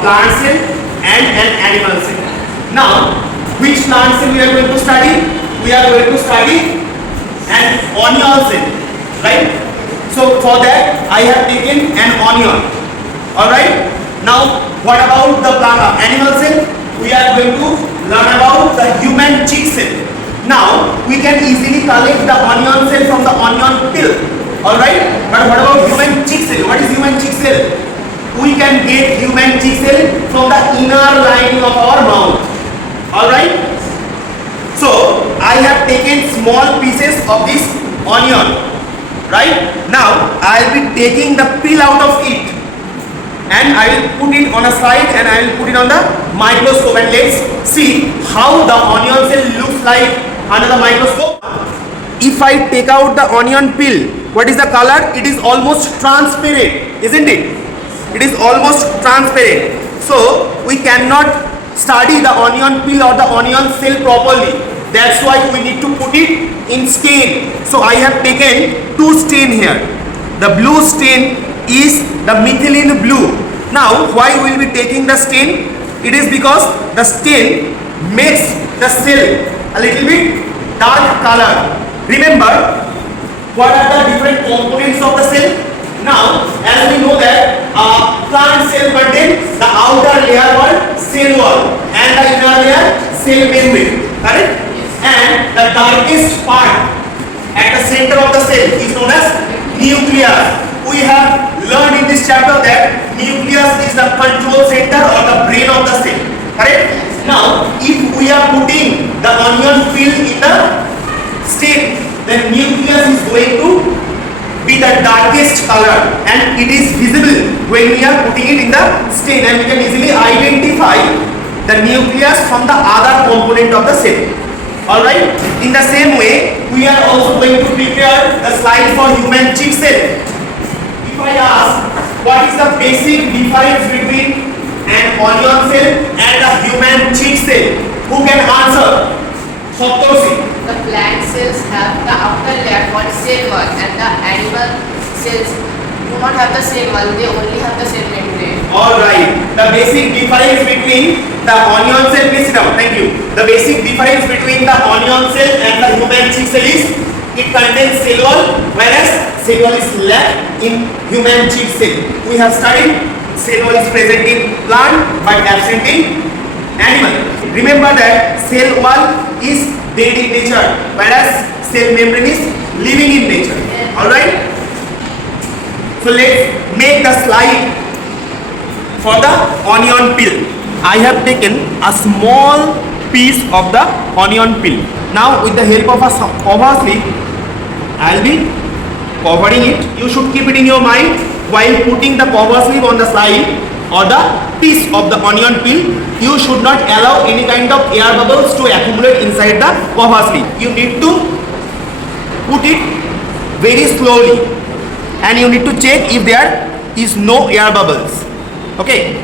plant cell and an animal cell. Now, which plant cell we are going to study? We are going to study an onion cell, right? So for that I have taken an onion. Alright. Now what about the animal cell? We are going to learn about the human cheek cell. Now we can easily collect the onion cell from the onion peel. Alright. But what about human cheek cell? What is human cheek cell? We can get human cheek cell from the inner lining of our mouth. Alright. So I have taken small pieces of this onion. Right. Now I will be taking the peel out of it and I will put it on a slide and I will put it on the microscope, and let's see how the onion cell looks like under the microscope. If I take out the onion peel, what is the color? It is almost transparent, isn't it? It is almost transparent. So we cannot study the onion peel or the onion cell properly. That's why we need to put it in stain. So I have taken two stain here. The blue stain is the methylene blue. Now why we will be taking the stain? It is because the stain makes the cell a little bit dark color. Remember, what are the different components of the cell? Now as we know that plant cell contains the outer layer called cell wall and the inner layer cell membrane. Correct? And the darkest part at the center of the cell is known as nucleus. We have learned in this chapter that nucleus is the control center or the brain of the cell. Correct? Now, if we are putting the onion peel in the stain, then nucleus is going to be the darkest color and it is visible when we are putting it in the stain, and we can easily identify the nucleus from the other component of the cell. Alright, in the same way, we are also going to prepare the slide for human cheek cell. If I ask, what is the basic difference between an onion cell and a human cheek cell? Who can answer? Saptosi. The plant cells have the outer layer called cell wall, and the animal cells do not have the cell wall, they only have the cell membrane. Alright, the basic difference between the onion cell, please sit down, thank you. The basic difference between the onion cell and the human cheek cell is it contains cell wall, whereas cell wall is lacked in human cheek cell. We have studied cell wall is present in plant but absent in animal. Remember that cell wall is dead in nature, whereas cell membrane is living in nature. Alright? So let's make the slide for the onion peel. I have taken a small piece of the onion peel. Now with the help of a cover slip, I will be covering it. You should keep it in your mind while putting the cover slip on the slide or the piece of the onion peel. You should not allow any kind of air bubbles to accumulate inside the cover slip. You need to put it very slowly and you need to check if there is no air bubbles. Okay.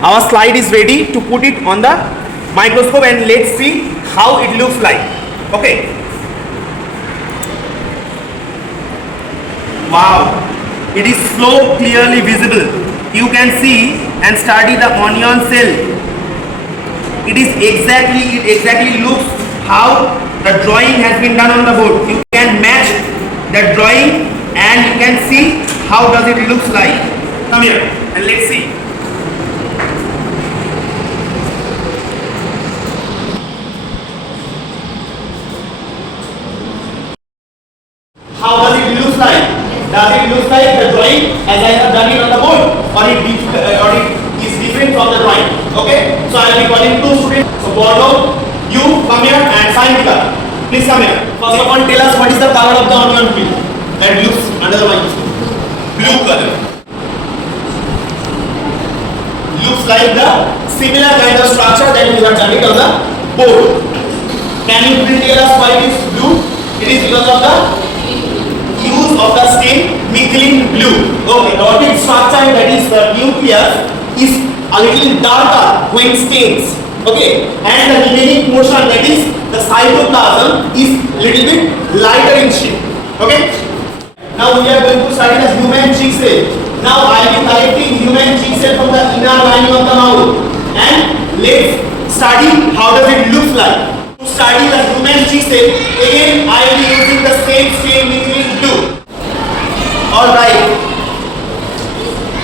Our slide is ready to put it on the microscope and let's see how it looks like. Okay. Wow. It is so clearly visible. You can see and study the onion cell. It exactly looks how the drawing has been done on the board. You can match the drawing and you can see how does it looks like. Come here and let's see. How does it look like? Does it look like the drawing as I have done it on the board, or it is different from the drawing? Okay. So I will be calling two students. So Bordo, you come here, and Saintika, please come here. First of all, tell us what is the color of the onion peel that looks under the microscope. Blue color. Looks like the similar kind of structure that we have done it on the board. Can you please tell us why it is blue? It is because of the use of the stain methylene blue. Okay, dotted structure that is the nucleus is a little darker when stains. Okay, and the remaining portion that is the cytoplasm is little bit lighter in shade. Okay. Now we are going to study the human cheek cell. cell. Now I will be collecting human G cell from the inner lining of the mouth, and let's study how does it look like. To study the human G cell, again I will be using the same which we will do. Alright.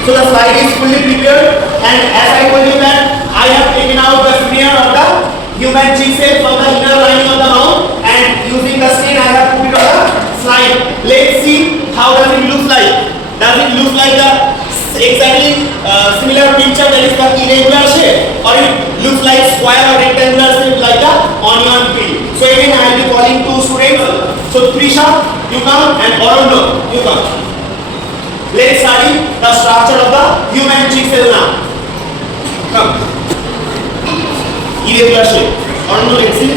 So the slide is fully prepared, and as I told you that I have taken out the smear of the human G cell from the inner lining of the mouth, and using the stain I have put it on the slide. Let's see how does it look like. Does it look like the exactly similar picture, that is the irregular shape, or it looks like square or rectangular shape like the onion peel? So again I will be calling two students. So Trisha, you come, and Arundo, you come. Let's study the structure of the human G cell now. Come. Irregular shape. Arundo, let's see.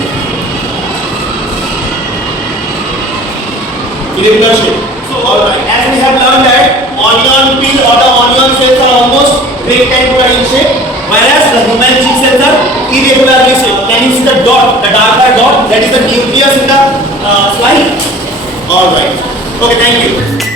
Irregular shape. So alright, as we have learned that onion peel or the onion cells are almost rectangular in shape, whereas the human G cells are irregular in shape. Can you see the dot, the darker dot? That is the nucleus in the slide. Alright. Okay, thank you.